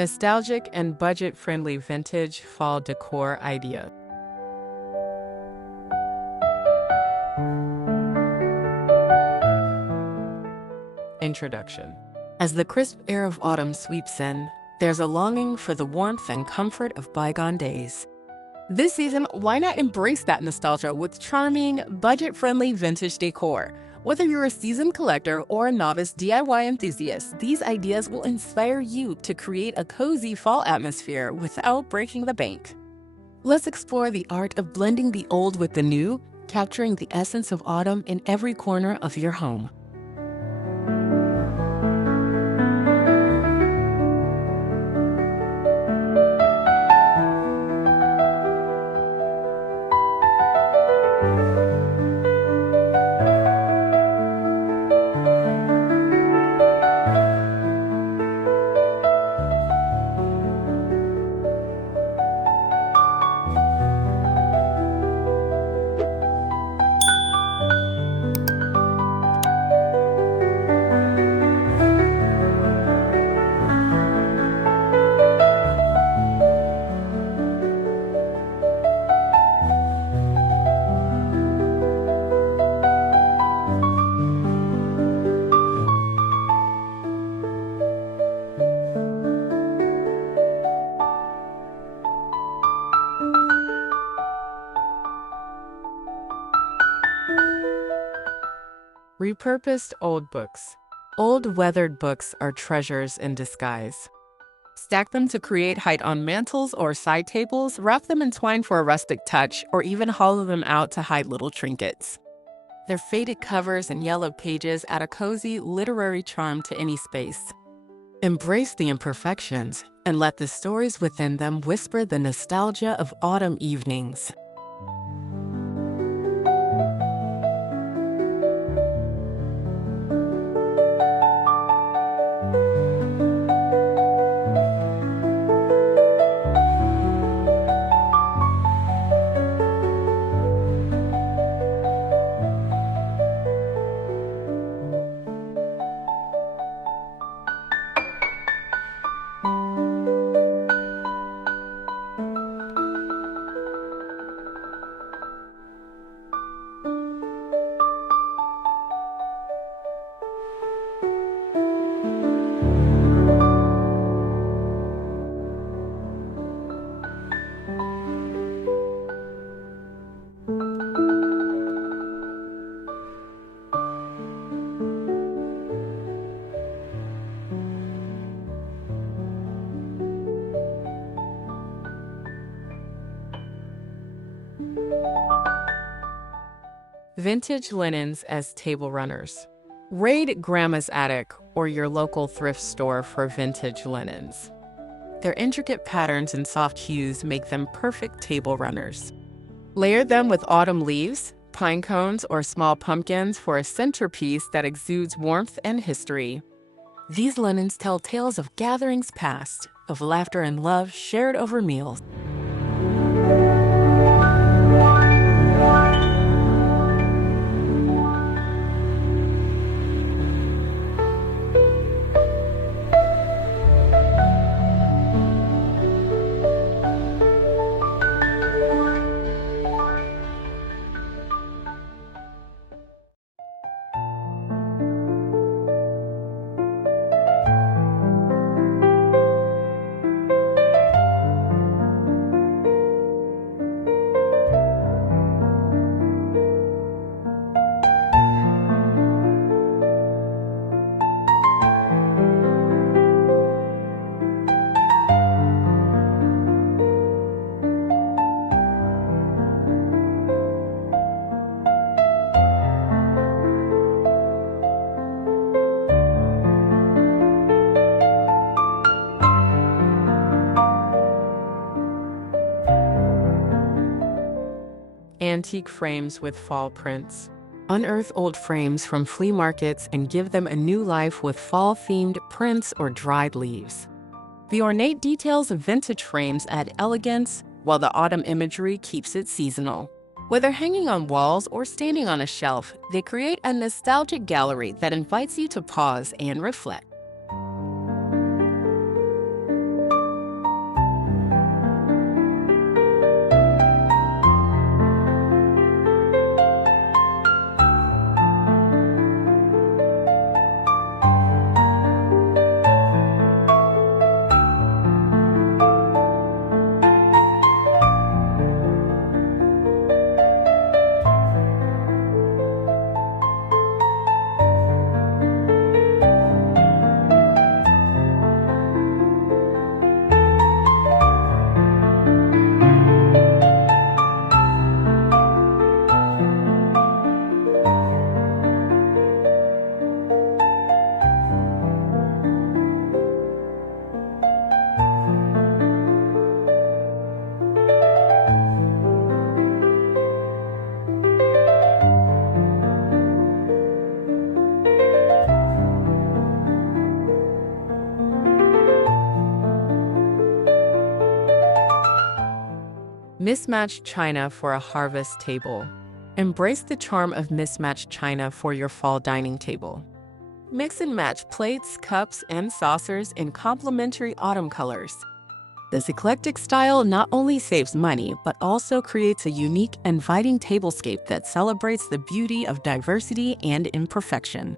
Nostalgic and budget-friendly vintage fall decor idea. Introduction. As the crisp air of autumn sweeps in, there's a longing for the warmth and comfort of bygone days. This season, why not embrace that nostalgia with charming, budget-friendly vintage decor? Whether you're a seasoned collector or a novice DIY enthusiast, these ideas will inspire you to create a cozy fall atmosphere without breaking the bank. Let's explore the art of blending the old with the new, capturing the essence of autumn in every corner of your home. Repurposed old books. Old weathered books are treasures in disguise. Stack them to create height on mantels or side tables, wrap them in twine for a rustic touch, or even hollow them out to hide little trinkets. Their faded covers and yellowed pages add a cozy literary charm to any space. Embrace the imperfections and let the stories within them whisper the nostalgia of autumn evenings. Vintage linens as table runners. Raid Grandma's Attic or your local thrift store for vintage linens. Their intricate patterns and soft hues make them perfect table runners. Layer them with autumn leaves, pine cones, or small pumpkins for a centerpiece that exudes warmth and history. These linens tell tales of gatherings past, of laughter and love shared over meals. Antique frames with fall prints. Unearth old frames from flea markets and give them a new life with fall-themed prints or dried leaves. The ornate details of vintage frames add elegance, while the autumn imagery keeps it seasonal. Whether hanging on walls or standing on a shelf, they create a nostalgic gallery that invites you to pause and reflect. Mismatched china for a harvest table. Embrace the charm of mismatched china for your fall dining table. Mix and match plates, cups, and saucers in complementary autumn colors. This eclectic style not only saves money, but also creates a unique, inviting tablescape that celebrates the beauty of diversity and imperfection.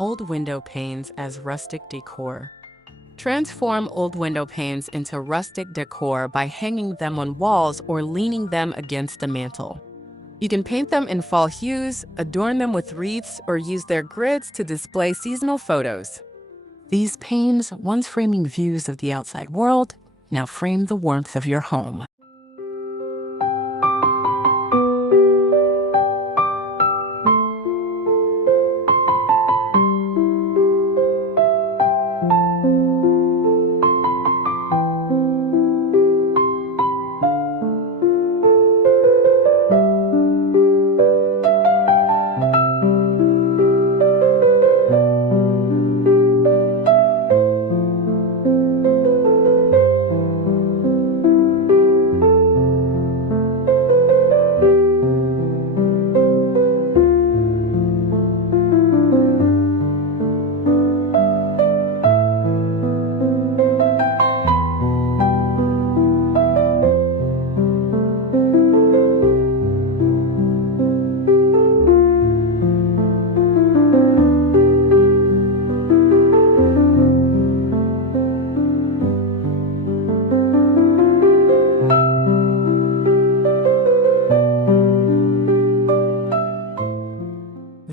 Old window panes as rustic decor. Transform old window panes into rustic decor by hanging them on walls or leaning them against the mantel. You can paint them in fall hues, adorn them with wreaths, or use their grids to display seasonal photos. These panes, once framing views of the outside world, now frame the warmth of your home.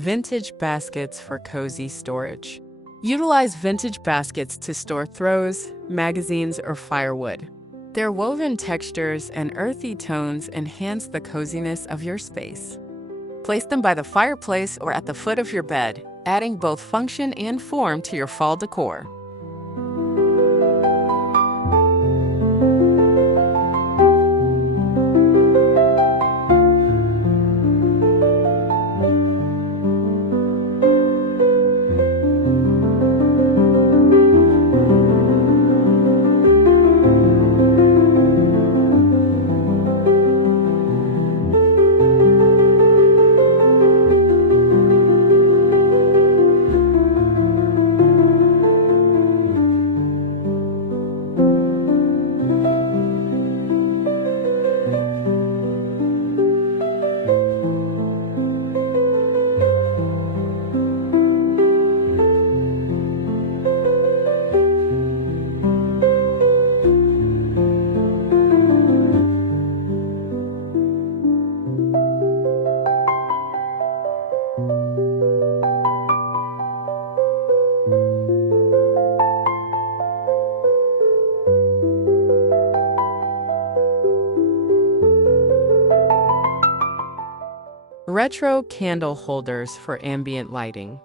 Vintage baskets for cozy storage. Utilize vintage baskets to store throws, magazines, or firewood. Their woven textures and earthy tones enhance the coziness of your space. Place them by the fireplace or at the foot of your bed, adding both function and form to your fall decor. Retro candle holders for ambient lighting.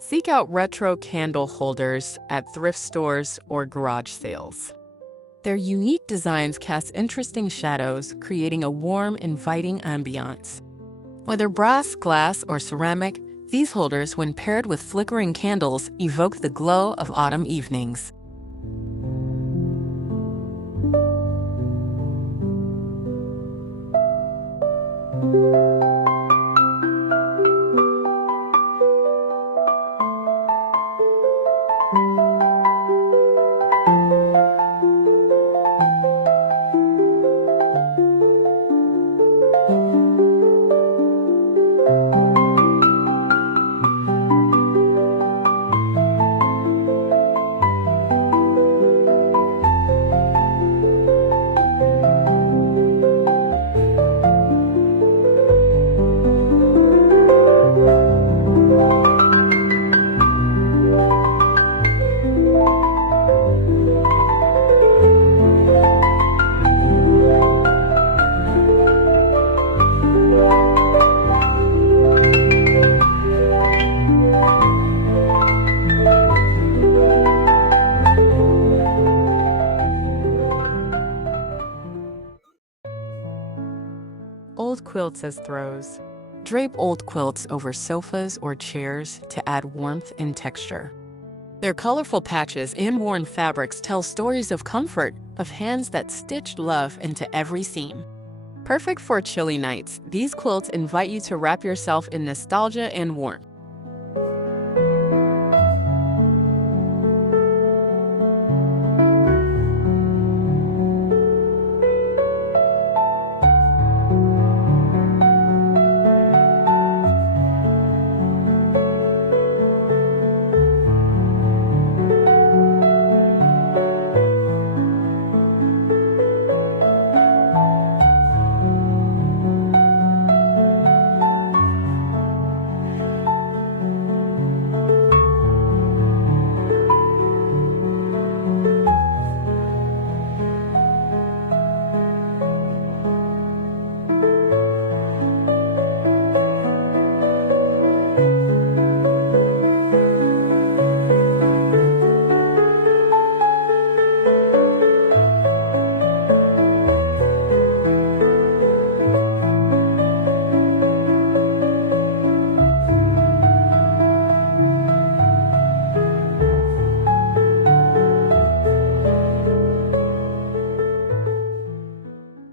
Seek out retro candle holders at thrift stores or garage sales. Their unique designs cast interesting shadows, creating a warm, inviting ambiance. Whether brass, glass, or ceramic, these holders, when paired with flickering candles, evoke the glow of autumn evenings. Old quilts as throws. Drape old quilts over sofas or chairs to add warmth and texture. Their colorful patches and worn fabrics tell stories of comfort, of hands that stitched love into every seam. Perfect for chilly nights, these quilts invite you to wrap yourself in nostalgia and warmth.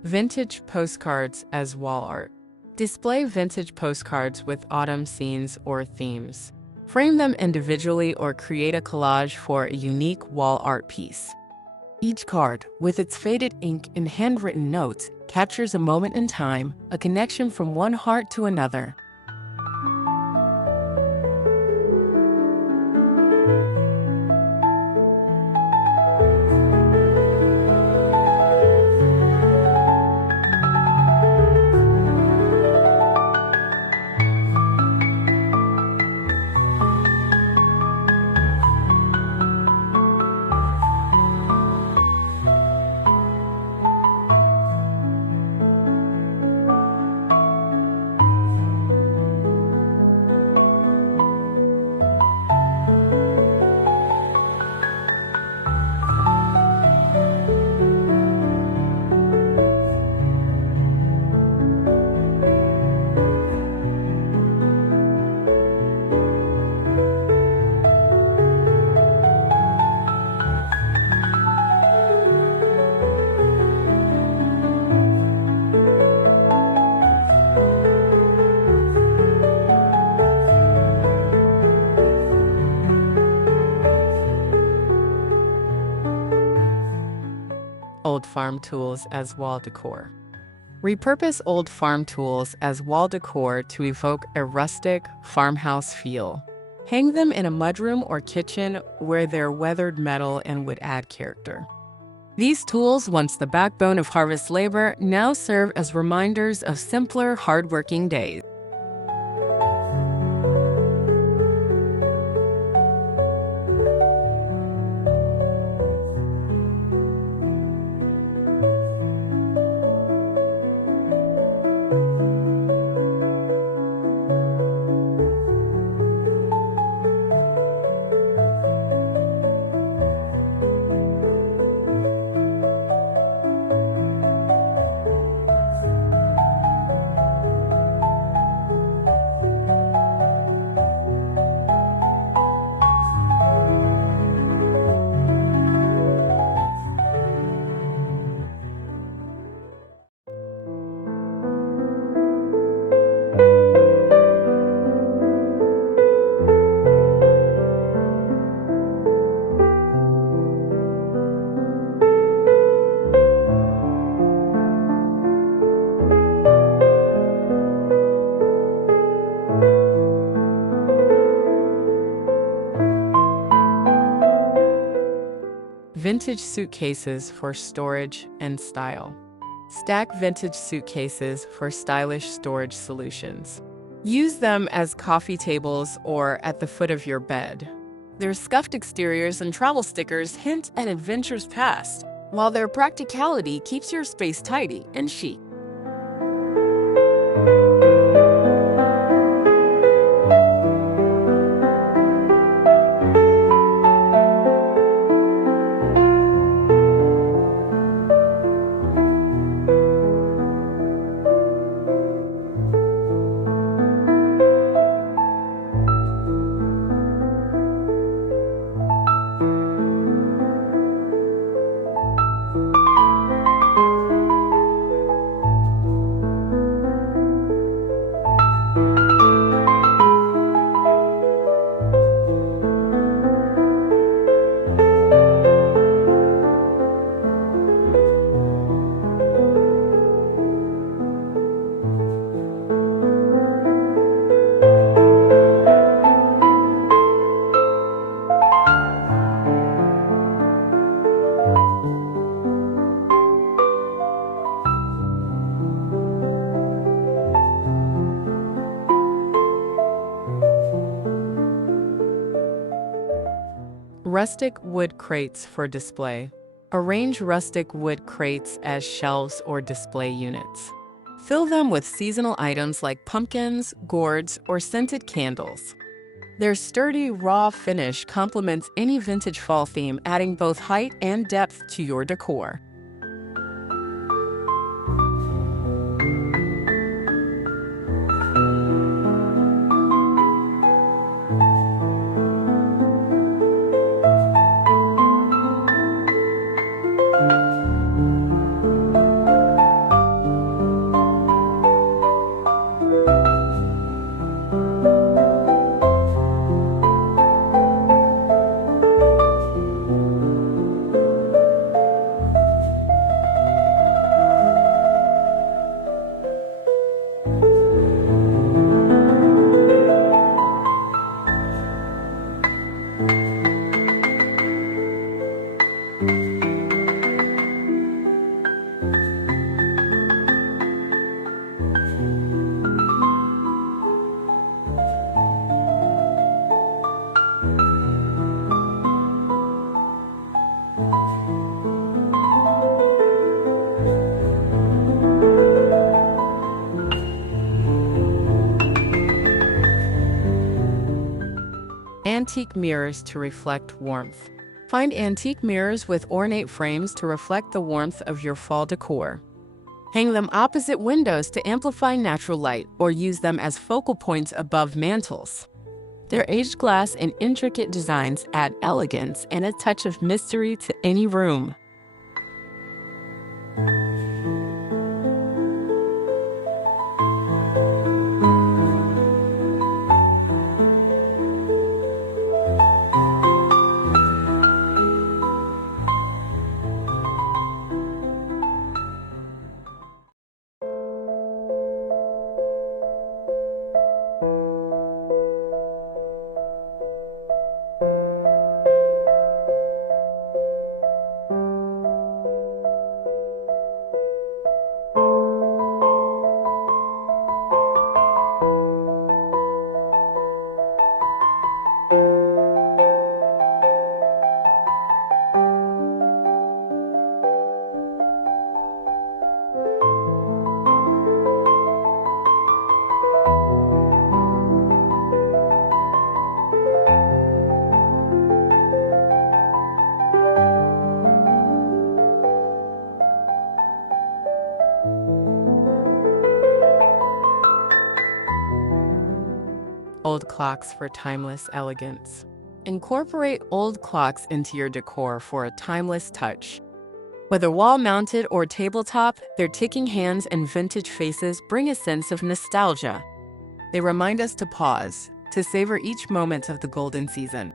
Vintage postcards as wall art. Display vintage postcards with autumn scenes or themes. Frame them individually or create a collage for a unique wall art piece. Each card, with its faded ink and handwritten notes, captures a moment in time, a connection from one heart to another. Old farm tools as wall decor. Repurpose old farm tools as wall decor to evoke a rustic farmhouse feel. Hang them in a mudroom or kitchen where their weathered metal and would add character. These tools, once the backbone of harvest labor, now serve as reminders of simpler, hardworking days. Vintage suitcases for storage and style. Stack vintage suitcases for stylish storage solutions. Use them as coffee tables or at the foot of your bed. Their scuffed exteriors and travel stickers hint at adventures past, while their practicality keeps your space tidy and chic. Rustic wood crates for display. Arrange rustic wood crates as shelves or display units. Fill them with seasonal items like pumpkins, gourds, or scented candles. Their sturdy, raw finish complements any vintage fall theme, adding both height and depth to your decor. Antique mirrors to reflect warmth. Find antique mirrors with ornate frames to reflect the warmth of your fall decor. Hang them opposite windows to amplify natural light, or use them as focal points above mantels. Their aged glass and intricate designs add elegance and a touch of mystery to any room. Old clocks for timeless elegance. Incorporate old clocks into your decor for a timeless touch. Whether wall-mounted or tabletop, their ticking hands and vintage faces bring a sense of nostalgia. They remind us to pause, to savor each moment of the golden season.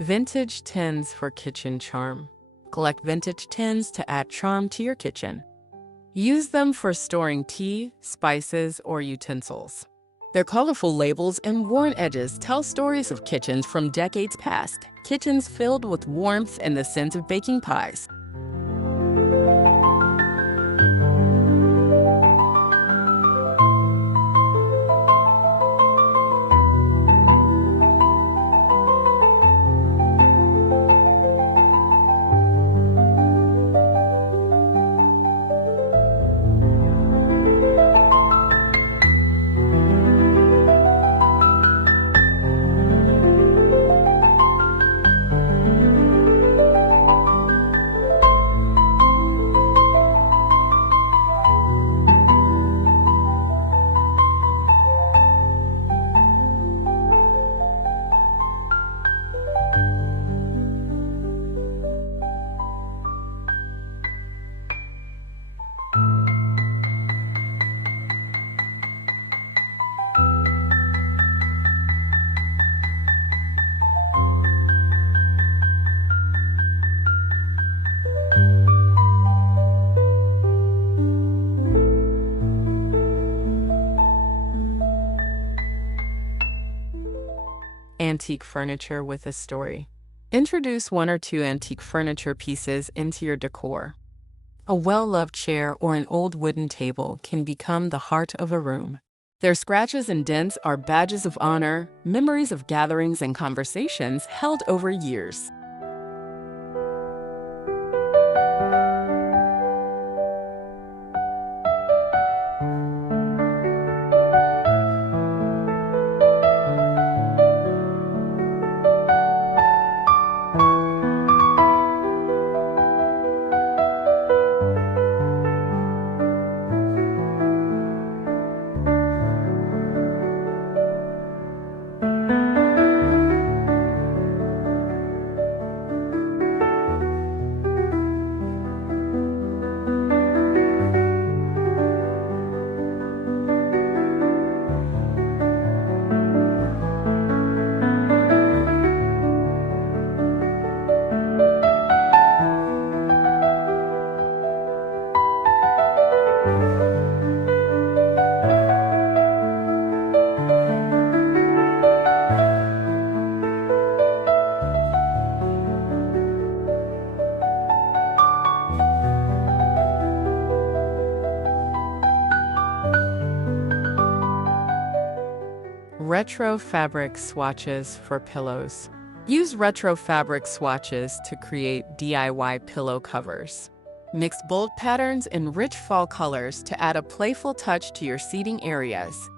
Vintage tins for kitchen charm. Collect vintage tins to add charm to your kitchen. Use them for storing tea, spices, or utensils. Their colorful labels and worn edges tell stories of kitchens from decades past, kitchens filled with warmth and the scent of baking pies. Antique furniture with a story. Introduce 1 or 2 antique furniture pieces into your decor. A well-loved chair or an old wooden table can become the heart of a room. Their scratches and dents are badges of honor, memories of gatherings and conversations held over years. Retro fabric swatches for pillows. Use retro fabric swatches to create DIY pillow covers. Mix bold patterns and rich fall colors to add a playful touch to your seating areas.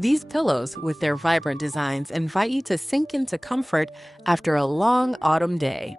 These pillows, with their vibrant designs, invite you to sink into comfort after a long autumn day.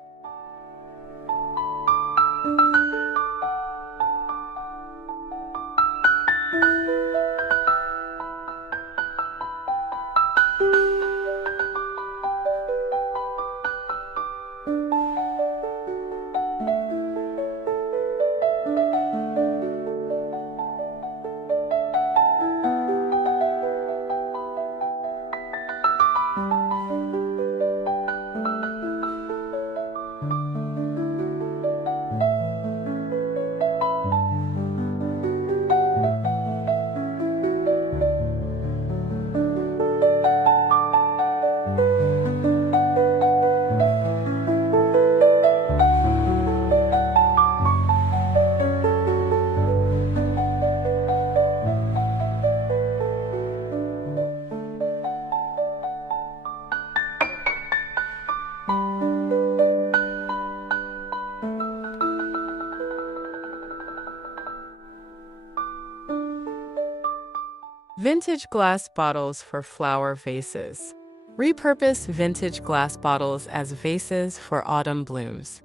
Vintage glass bottles for flower vases. Repurpose vintage glass bottles as vases for autumn blooms.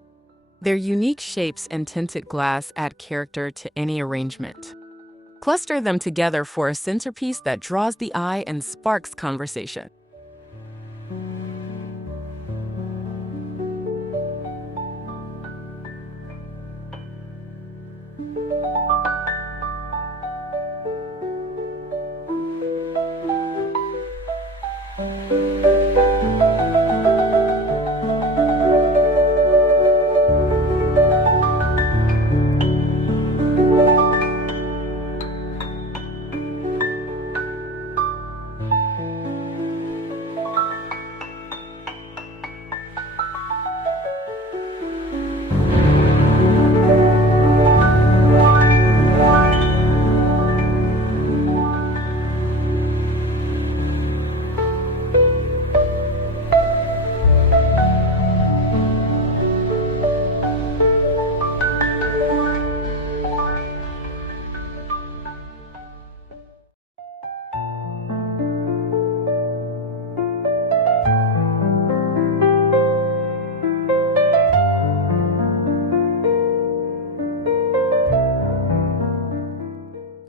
Their unique shapes and tinted glass add character to any arrangement. Cluster them together for a centerpiece that draws the eye and sparks conversation.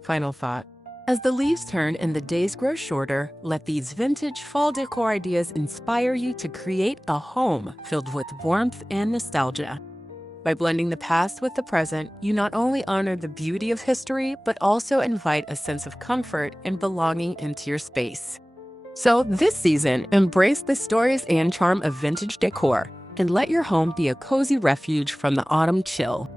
Final thought. As the leaves turn and the days grow shorter, let these vintage fall decor ideas inspire you to create a home filled with warmth and nostalgia. By blending the past with the present, you not only honor the beauty of history, but also invite a sense of comfort and belonging into your space. So this season, embrace the stories and charm of vintage decor and let your home be a cozy refuge from the autumn chill.